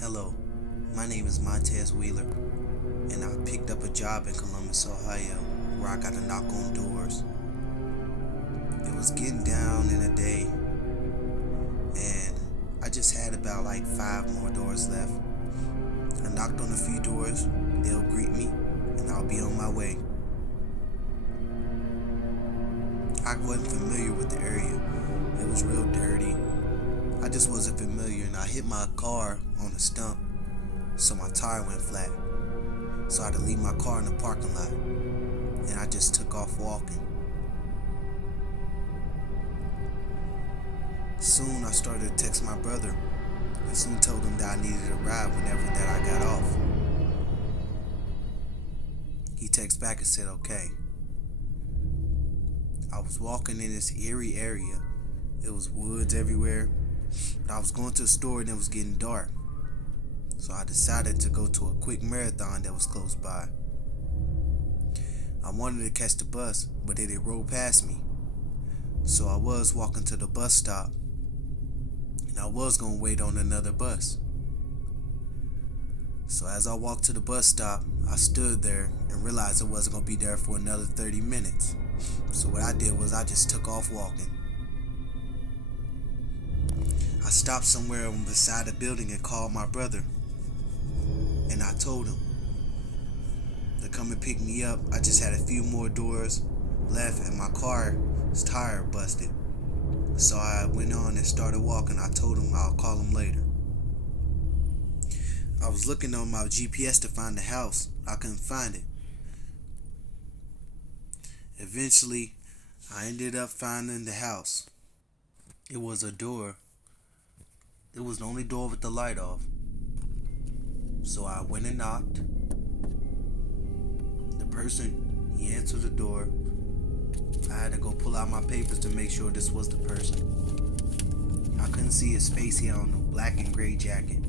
Hello, my name is Montez Wheeler, and I picked up a job in Columbus, Ohio, where I got to knock on doors. It was getting down in a day, and I just had about like 5 more doors left. I knocked on a few doors, they'll greet me, and I'll be on my way. I wasn't familiar with the area. It was real dirty. I just wasn't familiar, and I hit my car on a stump, so my tire went flat. So I had to leave my car in the parking lot, and I just took off walking. Soon I started to text my brother, and soon told him that I needed a ride whenever that I got off. He texted back and said okay. I was walking in this eerie area. It was woods everywhere. I was going to the store and it was getting dark. So I decided to go to a quick marathon that was close by. I wanted to catch the bus, but it had rolled past me. So I was walking to the bus stop, and I was going to wait on another bus. So as I walked to the bus stop, I stood there and realized I wasn't going to be there for another 30 minutes. So what I did was I just took off walking. I stopped somewhere beside a building and called my brother. And I told him to come and pick me up. I just had a few more doors left and my car's tire busted. So I went on and started walking. I told him I'll call him later. I was looking on my GPS to find the house. I couldn't find it. Eventually, I ended up finding the house. It was a door. It was the only door with the light off. So I went and knocked. The person, he answered the door. I had to go pull out my papers to make sure this was the person. I couldn't see his face. He had on a black and gray jacket.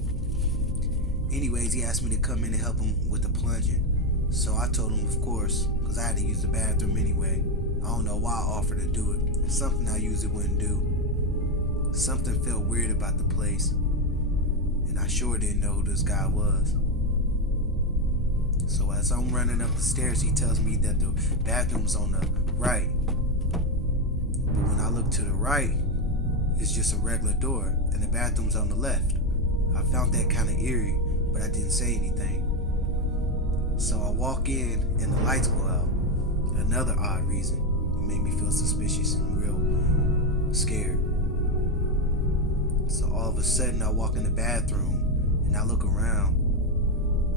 Anyways, he asked me to come in and help him with the plunging. So I told him, of course, because I had to use the bathroom anyway. I don't know why I offered to do it. It's something I usually wouldn't do. Something felt weird about the place, and I sure didn't know who this guy was. So as I'm running up the stairs, he tells me that the bathroom's on the right. But when I look to the right, it's just a regular door, and the bathroom's on the left. I found that kind of eerie, but I didn't say anything. So I walk in, and the lights go out. Another odd reason. It made me feel suspicious and real scared. So all of a sudden I walk in the bathroom and I look around.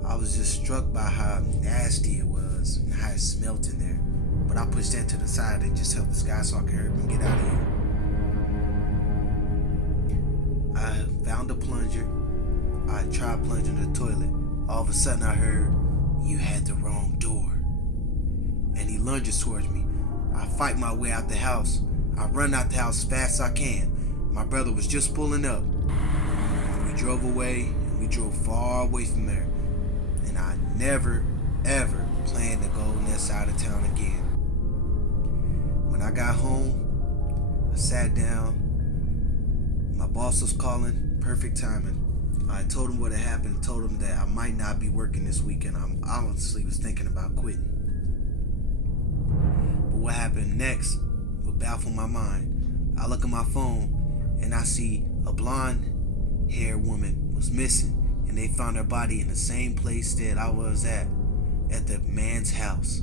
I was just struck by how nasty it was and how it smelled in there. But I pushed that to the side and just helped this guy so I could hurry up and get out of here. I found a plunger. I tried plunging the toilet. All of a sudden I heard, "You had the wrong door." And he lunges towards me. I fight my way out the house. I run out the house as fast as I can. My brother was just pulling up. We drove away, and we drove far away from there. And I never, ever planned to go on that side of town again. When I got home, I sat down. My boss was calling, perfect timing. I told him what had happened, told him that I might not be working this weekend. I honestly was thinking about quitting. But what happened next would baffle my mind. I look at my phone, and I see a blonde-haired woman was missing, and they found her body in the same place that I was at the man's house.